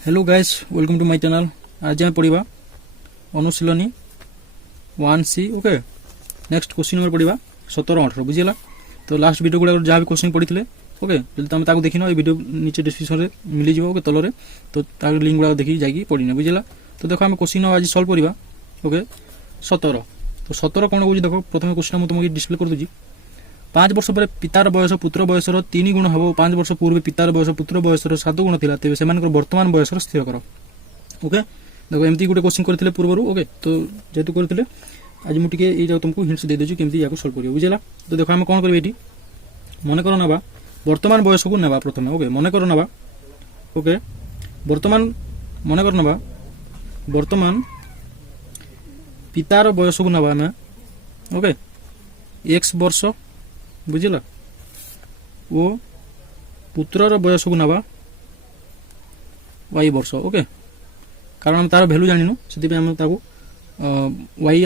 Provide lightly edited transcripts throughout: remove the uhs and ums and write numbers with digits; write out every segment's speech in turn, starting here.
Hello guys, welcome to my channel. आज आम पढ़ा अनुशीलनी 1C। Okay, next question number पढ़ा 17-18 बुझीगला। तो लास्ट वीडियो गुड़ा जहाँ भी क्वेश्चन पढ़ी थे ओके, जब तुम देखिन ये वीडियो नीचे डिस्क्रिप्शन में मिल जाए ओके तलरे, तो लिंक गुड़ा देखिए जाकि पढ़ने बुझीगला। तो देखो आम क्वेश्चन आज सल्व करवा ओके 17। तो 17 कौन कौन देखो, प्रथम क्वेश्चन मुझे तुमको डिस्प्ले कर दूसरी। 5 वर्ष पर पितार बयस पुत्र बयसर 3 गुण हम। 5 वर्ष पूर्व पितार बयस पुत्र बयसर 7 गुण था, तेज से वर्तमान बयसर स्थिर कर। ओके, देखो एमती गोटे क्वेश्चन करते पूर्व ओके, तो जेहतु करते आज मुझे तुमको हिंट्स दे दूँ केमती या सल्व कर बुझेगा। तो देखो आम कौन कर मन कर ना वर्तमान बयस को ना प्रथम ओके, मन कर ना ओके वर्तमान मन कर ना वर्तमान पितार बयस को ना आम ओके x वर्ष बुझिला वो पुत्रर बयस को नवा y वर्ष ओके, कारण तार भैल्यू जानिनु से y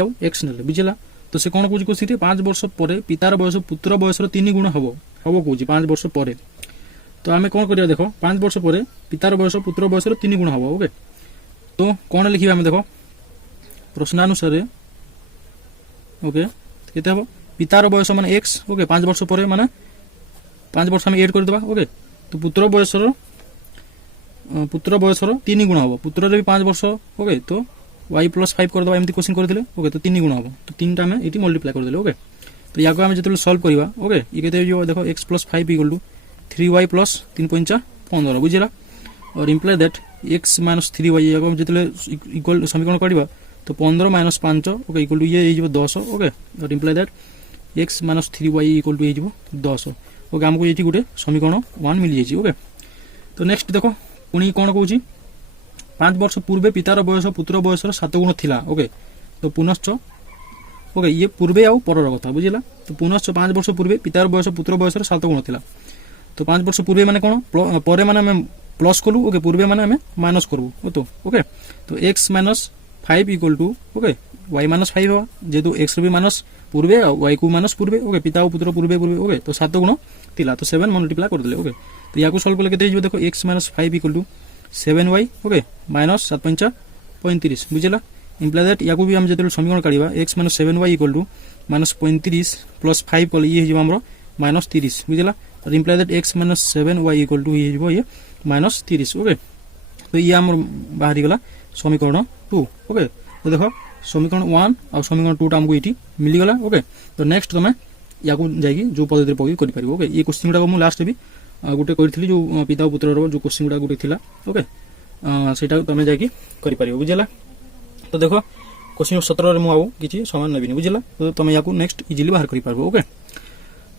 आउ x ने बुझिला। तो से कौन कौन क्वेश्चन 5 वर्ष पर पितार बयस पुत्र बयसर 3 गुण हम हम कौन 5 वर्ष पर। तो आम कौन करिया देखो 5 वर्ष पर पितार बयस पुत्र बयसर 3 गुण हम ओके। तो कौन लिखिबा आम देखो प्रश्नानुसार ओके केते हम पितार बयस मान एक्स ओके 5 वर्ष पर माने 5 वर्ष हम एड कर देबा ओके। तो पुत्र बयसर 3 गुण हम, पुत्र रे भी 5 वर्ष ओके, तो y + 5 कर देबा एमती क्वेश्चन करथिले ओके। तो 3 गुण हम, तो 3 टा हम एटी मल्टीप्लाई कर देले ओके। तो याको हम जेतले सॉल्व करबा ओके, ये केते जो देखो x + 5 = 3y + 3 * 15 बुझिला। और इंप्लाई दैट x - 3y याको हम जेतले इक्वल समीकरण करबा तो 15 - 5 ओके इक्वल टू ये 10 ओके। और imply that x - 3y = 10 okay. आमको ये गोटे समीकरण 1 मिल जाए ओके। तो नेक्स्ट देखो पुणी कौन कौन 5 वर्ष पूर्वे पितार बयस पुत्र बयसर 7 गुण थिला ओके। तो पुनश्च ओके ये पूर्वे आउ परर कथा बुझिला। तो पुनश्च 5 वर्ष पूर्वे पितार बयस पुत्र बयसर 7 गुण थिला। तो 5 वर्ष पूर्वे माने कौन परे माने हम प्लस कलु ओके, पूर्वे माने हम माइनस करबू तो ओके। तो x - 5 = ओके y - 5 हो, जेतु x भी माइनस पूर्वे y को माइनस पूर्वे ओके, पिता और पुत्र पूर्वे पूर्वे ओके। तो 7 गुण थिला, तो 7 मल्टीप्लाई कर देले ओके। तो या सॉल्व करले केते देखो x - 5 = 7y okay - 7 × 5 = 35 बुझिला। Imply that या भी हम जेते समीकरण काढिबा x - 7y = -35 + 5 कले ये हिजो हमरो -30 बुझिला। और इंप्लाई दैट x - 7y = ये हिजो ये -30 ओके। तो ये हमर बाहरी गला समीकरण 2 ओके। तो देखो समीकरण 1 और समीकरण 2 टा हमको इटी मिली गला ओके। तो नेक्स्ट तमे या जाकि जो पद्धति पकई करि परिबो ओके। ये क्वेश्चन गुडा मु लास्ट भी गोटे करथिली जो पिता पुत्र रो जो क्वेश्चन गुडा गोटे थिला ओके, सेटा तमे जाकि करि परिबो बुझिला। तो देखो क्वेश्चन 17 रे मु आउ किछि समान नबिनी बुझिला। तो तमे याकू नेक्स्ट इजीली बाहर करि परबो ओके।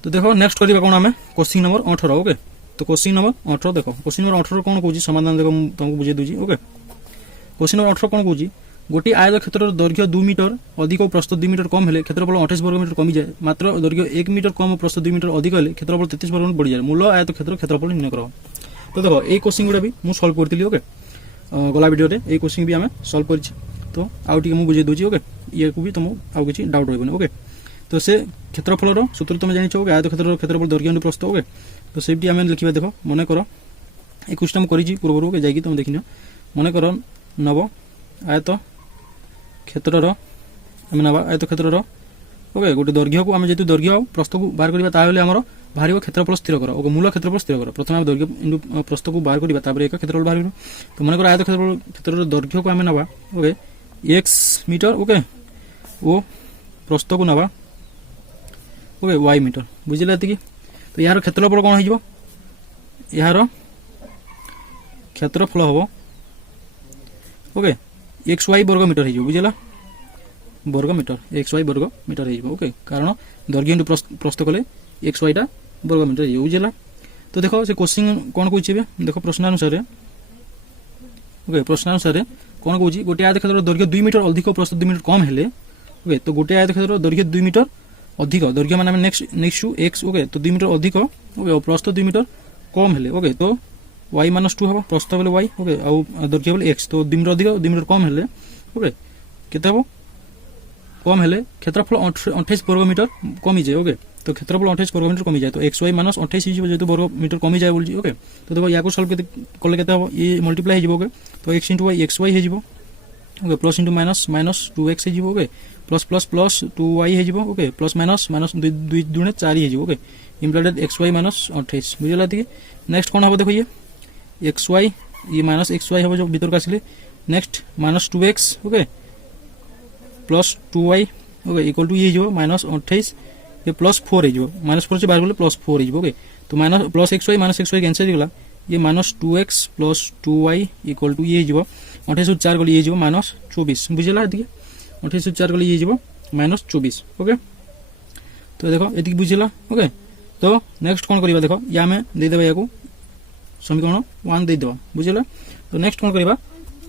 तो देखो नेक्स्ट करिबा कोन हमें क्वेश्चन नंबर 18 ओके। तो क्वेश्चन नंबर 18 देखो, क्वेश्चन नंबर 18 कोन कहूची समाधान देखो तुमको बुझे दूजी ओके। क्वेश्चन नंबर 18 कोन कहूची गोटे आयत क्षेत्र दैर्घ्य 2 मीटर अधिक और प्रस्थ 2 मीटर कम हेले क्षेत्रफल 28 वर्ग मीटर कमी जाए, मात्र दैर्घ्य 1 मीटर कम और प्रस्थ 2 मीटर अधिक हेले क्षेत्रफल 33 वर्ग मीटर बढ़ी जाए। मूल आयत क्षेत्र क्षेत्रफल निर्णय करो। तो देखो ये क्वेश्चन गुड़ा भी मु सॉल्व करथिली ओके, गला वीडियो रे ये क्वेश्चन भी हमें सॉल्व करछि। तो आउ टिके मु बुझे दोछि ओके, ये को भी तुम आउ किछि डाउट रहबन ओके। तो से क्षेत्रफल रो सूत्र तुम जानिछो ओके, आयत क्षेत्र क्षेत्रफल दैर्घ्य इन प्रस्थ ओके। तो सेठी हमें लिखिबा देखो मन करो एक क्वेश्चन हम करिछि पूर्व ओके, जाकि तुम देखिनो मन करो नव आयत क्षेत्र आम ना आयत क्षेत्र ओके गोटे दैर्घ्य को आम जेतु दैर्घ्य प्रस्थ को बाहर करबा ताबेले हमर बाहर क्षेत्रफल स्थिर कर ओके, मूल क्षेत्रफल स्थिर कर। प्रथम दैर्घ्य इंटू प्रस्थ को बाहर करबा ताबरे एक क्षेत्रफल बाहर। तो मन कर आयत क्षेत्र दैर्घ्य को आम ना ओके x मीटर ओके, ओ प्रस्थ को ना ओके y मीटर बुझिला एतिकी। तो यार क्षेत्रफल कोन हो यार क्षेत्रफल हो ओके xy वर्ग मीटर हो बुझिला, वर्ग मीटर xy वर्ग मीटर हो ओके, कारण दैर्घ्य इंटू प्रस्थ कले xy टा वर्ग मीटर हो बुझिला। तो देखो से क्वेश्चन कोन कहूची देखो प्रश्नानुसार ओके, प्रश्नानुसार कोन कहूची गोटे आयत क्षेत्र दैर्घ्य 2 मीटर अधिक प्रस्थ 2 मीटर कम हेले ओके। तो गोटे आयत क्षेत्र दैर्घ्य 2 मीटर अधिक, दैर्घ्य माने नेक्स्ट टू x ओके, तो 2 मीटर अधिक ओके प्रस्थ 2 मीटर कम हेले ओके। तो y - 2 हबो, प्रस्थ बेले y ओके और दैर्घ्य बेले x। तो 2 मीटर अधिक 2 मीटर कम हेले ओके केते हबो कम हेले क्षेत्रफल 28 वर्ग मीटर कमी जाए ओके। तो क्षेत्रफल 28 वर्ग मीटर कमी जाए तो एक्स वाई माइनस 28 हो जेहेतु वर्ग मीटर कमी जाए बोलছি ओके तो देखो या सल्व कले केते हो ये मल्टीप्लाई हो ओके तो x * y xy हो okay plus into minus minus 2x हो okay plus plus plus 2y हो ओके प्लस माइनस माइनस 2 दूने 4 हो ओके इम्प्लाइड xy माइनस 28 बुझला ठीक नेक्स्ट कौन हम देखो ये xy ये माइनस xy हम जो भीतर का आसिले next minus 2x okay plus 2y okay equal to ये जो माइनस 28 ये प्लस 4 हो माइनस 4 से बाहर गले प्लस 4 हो ओके तो minus plus xy minus xy cancel होगा ये minus 2x plus 2y equal to ये हो 28 4 गले ये माइनस 24 बुझला ठीक 28 4 गले ये माइनस 24 ओके तो देखो ये बुझला ओके तो नेक्स्ट कौन करवा देखो या आम देदेबा या समीकरण 1 देदेबा बुझला तो नेक्स्ट कौन करवा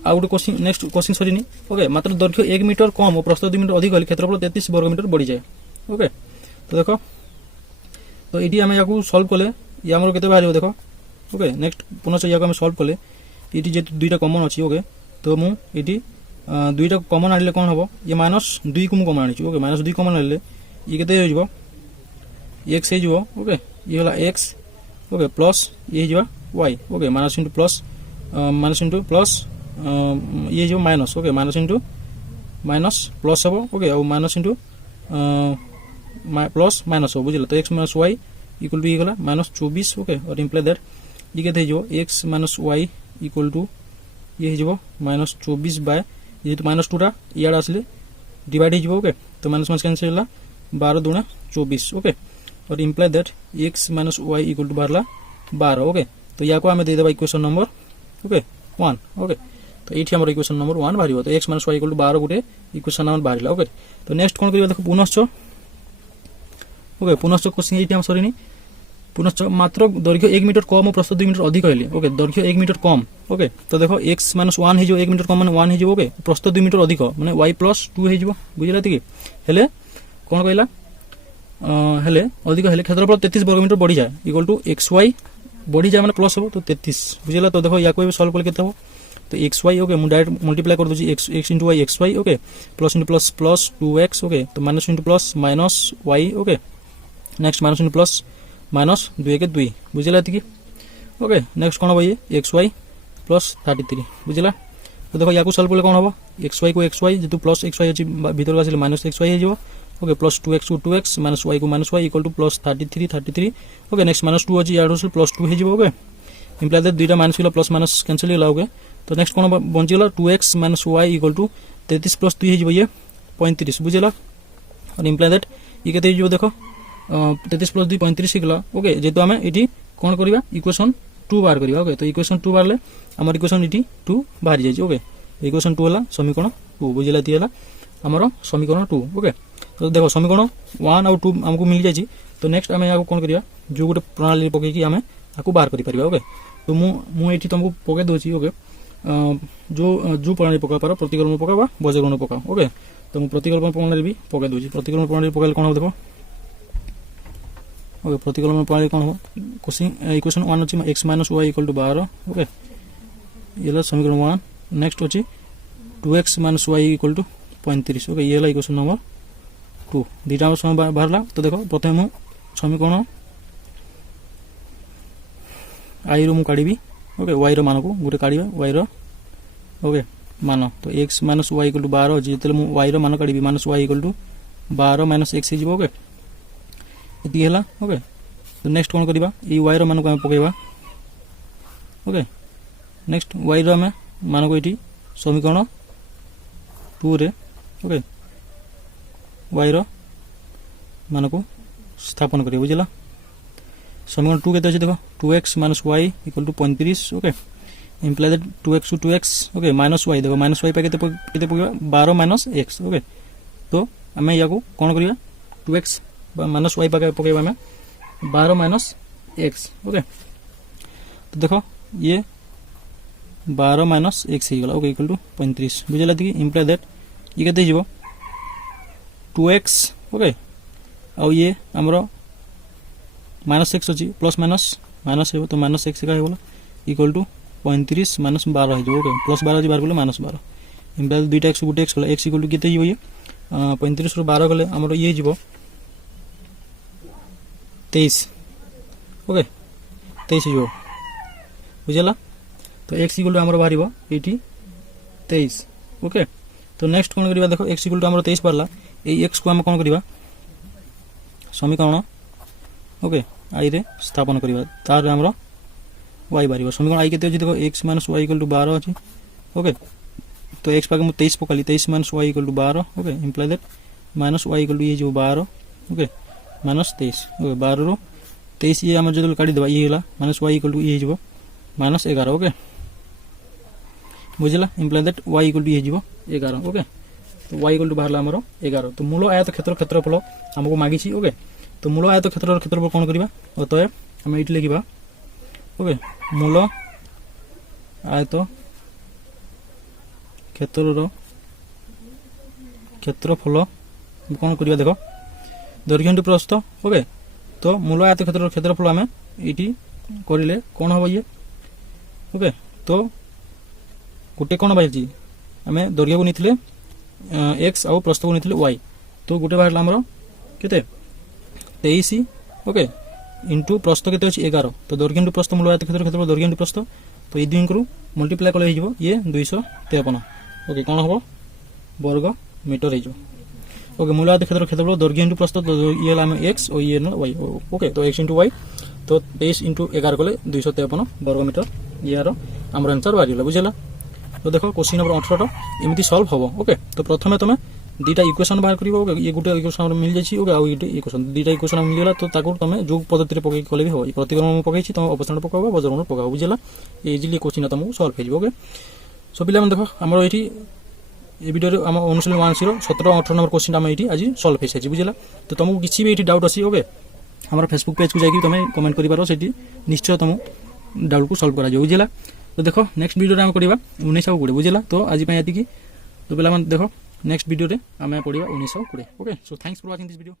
आ गोटे क्वेश्चन नेक्स्ट क्वेश्चन सरीनी ओके मात्र दैर्घ्य 1 मीटर कम और प्रस्थ 2 मीटर अधिक हेल्ले क्षेत्रफल 33 वर्ग मीटर बढ़ी जाए ओके तो देखो तो ये आम या सल्व कले ये आम के बाहर देखो ओके नेक्स्ट पुनः या सल्व कले ये जेहतु दुईटा कमन अच्छी ओके तो मुझे दुईटा कमन आने कौन हम ये माइनस 2 को मुझे कमन आनी ओके माइनस 2 कमन आने ये के एक्स हो ओके ये है एक्स ओके प्लस ये y okay minus into plus ये जो minus okay minus into minus plus हम ओके और माइनस इंटू प्लस माइनस हो बुझे तो x minus y equal to ये गला माइनस 24 ओके और इम्प्लाई दैट ये कहते हो x minus y equal to ये हो माइनस 24 बाय ये तो माइनस 2 इड आसले डिवाइड हो ओके तो माइनस माइनस कैंसिल है 12 दूना 24 ओके और imply that x minus y equal to बाहर 12 ओके तो या को आम देदेबा इक्वेशन नंबर ओके 1 ओके तो ये आम इक्वेशन नंबर 1 बाहर तो x minus y equal to 12 गोटे इक्वेशन नंबर बाहर ओके तो नेक्स्ट कौन करवा देखो पुनश्च ओके पुनश्च क्वेश्चन ये सरीनी पुनश्च मात्र दैर्घ्य 1 मीटर कम और प्रस्थ 2 मीटर अधिक हेल्ले ओके दैर्घ्य 1 मीटर कम ओके तो देखो एक्स माइनस 1 हो 1 मीटर कम मैंने 1 हो ओके प्रस्थ 2 मीटर अधिक मैंने वाई प्लस 2 हो बुझला कि हेले कौन कहला हेले अधिक हेले क्षेत्रफल 33 वर्ग मीटर बढ़ी जाए इक्वल टू एक्स वाई बढ़ी जाए मैंने प्लस हो तो 33 बुझला तो देखो या सल्व कल के तो एक्स वाई ओके मुझे डायरेक्ट मल्टीप्लाई कर दूसरी x into y x y okay plus into plus plus 2x okay तो minus into plus minus y okay next minus into plus minus 2 के 2 बुझला ठीक ओके नेक्स्ट कौन हम ये एक्स वाई प्लस 33 बुझला तो देखो या सल्व कले कौन हम एक्स वाई को एक्स वाई जो प्लस एक्स वाई अच्छी भीतर का माइनस एक्स वाई हो ओके प्लस 2x को 2x माइनस वाई को minus y equal to plus 33 okay next minus 2 अच्छी यार प्लस 2 हो ओके इम्प्लाई दैट दुईटा माइनस गला प्लस माइनस कैंसिल होगा ओके तो नेक्स्ट कौन बचीगला 2x minus y equal to 33 plus 2 हो ये 35 बुझला और इम्प्लाई दैट ये के देखो 33 प्लस 2 35 गला ओके जेहेतु आम ये कौन करवा इक्वेशन 2 बाहर करवा ओके तो इक्वेशन 2 बाहर आम इक्वेशन ये 2 बाहर जाए ओके इक्वेशन 2 है समीकरण 2 बुझला ये आमर समीकरण 2 ओके तो देखो समीकरण 1 और 2 आमको मिल जाए तो नेक्स्ट आम यहाँ कौन करवा जो गोटे प्रणाली पकईकि आम आपको बाहर कर ओके तो मुझे तुमको पकई दूसरी ओके जो प्रणाली पका पार प्रतिकर्म पका बजकरण पका ओके तो मुझे प्रतिकल्प प्रणाली भी पकई दूसरी प्रतिकर्म प्रणाली पकड़े कौन हम देखो ओके प्रतिकल्प प्रणाली कौन हम क्वेश्चन इक्वेशन 1 अच्छी x minus y equal to 12 okay ये समीकरण 1 नेक्स्ट अच्छी 2x minus y equal to 35 okay ये इक्वेशन नंबर 2 दुईटा समय बाहर तो देखो प्रथम समीकरण आई रु काढ़ी ओके वाई मान को गोटे काढ़ा वाई ओके मान तो x minus y equal to 12 जो वाई मान काढ़ी minus y equal to 12 minus x हो ओके ये है ओके तो नेक्स्ट कौन करवा ये वाई मान को पकईवा ओके नेक्स्ट वाई आम मान को ये समीकरण 2 रे ओके वाई मान को स्थापन कर बुझला समीकरण 2 के देखो 2x minus y equal to 35 okay imply that 2x to 2x okay minus y देखो माइनस वाई पे 12 माइनस एक्स ओके तो आम या कौन करवा 2x माइनस वाई पकईवा आम 12 माइनस एक्स ओके तो देखो ये 12 माइनस एक्स होगा ओके इक्वल टू 35 बुझला कि इम्प्लाई दैट ये कहते 2x ओके आउ ये आमर माइनस एक्स अच्छी प्लस माइनस माइनस हो तो माइनस एक्स का होगा इक्वल टू 35 माइनस 12 हो ओके प्लस 12 अच्छी बाहर गले माइनस 12 इम्प्लाई दुईटा एक्स गोटे एक्स गला एक्स इक्वल टू केते ये 35 रू 12 गले आमर ये 23 ओके 23 हो बुझला तो x इक्वल टू हमर बाहरिबो एटी 23 ओके तो नेक्स्ट कोन करिबा देखो x इक्वल टू हमर 23 परला ए x को हम कोन करिबा समीकरण ओके आई रे स्थापन करिबा तार हमर y बारिबो समीकरण आई केते अछि देखो x - y इक्वल टू 12 अछि ओके तो x पाके मु 23 पकाली 23 - y equal to 12 okay imply that -y equal to ये जो 12 ओके -23 ओके 12 रो 23 ये हमर जदल काटी देबा ये होला -y इक्वल टू ये जिवो -11 ओके बुझला imply that y equal to ये जिवो 11 ओके तो y इक्वल टू बाहरला हमर 11 तो मूल आयत क्षेत्रफल हमको मागी छी ओके तो मूल आयत क्षेत्रफल कोन करबा अतः हम इट लिखिबा ओके मूल आयत क्षेत्रफल कौन करिया देखो दैर्घ्य इंटू प्रस्थ ओके तो मूल आयत क्षेत्रफल आम ये करिले कौन हम ये ओके तो गोटे कौन बाहर आम दैर्घ्य को नहीं एक्स आउ प्रस्थ को नहीं वाई तो गोटे बाहर आमर केते 23 ओके इंटू प्रस्थ केते अछि 11 तो दैर्घ्य इंटू प्रस्थ मूल आयत क्षेत्रफल दैर्घ्य इंटू प्रस्थ तो ये दुई को मल्टीप्लाई कले हो ये 253 ओके कौन हम वर्ग मीटर हो ओके मूल आयत क्षेत्रफल दैर्घ्य इंटू प्रस्थ तो ये हम एक्स और ये वाई ओके तो एक्स इंटू वाई तो 23 इंटू 11 कले 253 वर्ग मीटर यार आमर आंसर बाहर बुझेगा तो देखो क्वेश्चन नंबर 18 एमती सॉल्व हम ओके तो प्रथम तुम दुटा इक्वेशन बाहर कर ये गोटे इक्वेशन मिल जाए ओके आउ ये इक्वेशन दुटा इक्वेशन मिलगला तो तुम जो पद्धति पकई कले भी हम प्रतिक्रमण पकई तुम अवसान पकाब वज्रगण पकाब बुझेगा इजिली क्वेश्चन तुमको सॉल्व हो ओके सो पे देखो आम ये वीडियो आम अनुशीलन 1 17 18 नंबर क्वेश्चन आम ये आज सॉल्व हो सारी बुझेगा तो तुमको किसी भी ये डाउट अच्छी ओके हमारे फेसबुक पेज को जाकि तुम कमेंट कर निश्चय तुम डाउट को सॉल्व करा बुझेगा तो देखो नेक्स्ट वीडियो आम पढ़ा 1920 बुझेगा तो आज ये तो पे देखो नेक्स्ट वीडियो आम पढ़ा 1920 okay so thanks for watching this video.